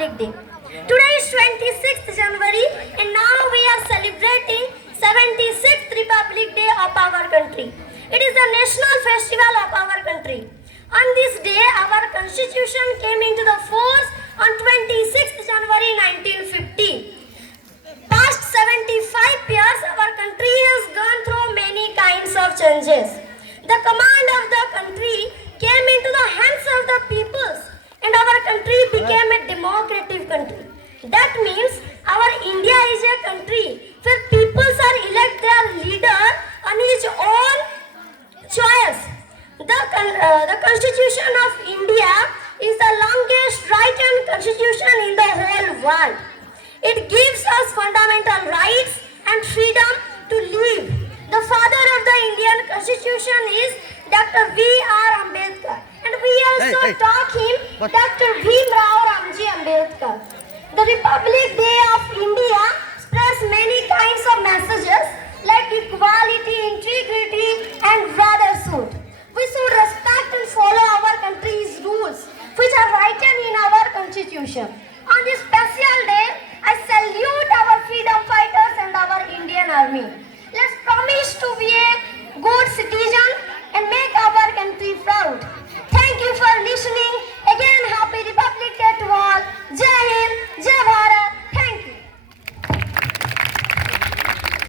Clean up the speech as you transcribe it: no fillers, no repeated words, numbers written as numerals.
Republic Day. Today is 26th January and now we are celebrating 76th Republic Day of our country. It is the national festival of our country. On this day, our constitution came into the force on 26th January 1950. Past 75 years, our country has gone through many kinds of changes. The command of the country came into the hands of the peoples and our country became a democratic country. That means our India is a country where peoples are elect their leader on his own choice. The Constitution of India is the longest written constitution in the whole world. It gives us fundamental rights and freedom to live. The father of the Indian Constitution is Dr. V.R. Ambedkar, and we also talk him Dr. Bhim Rao Ramji Ambedkar. The Republic Day of India spreads many kinds of messages like equality,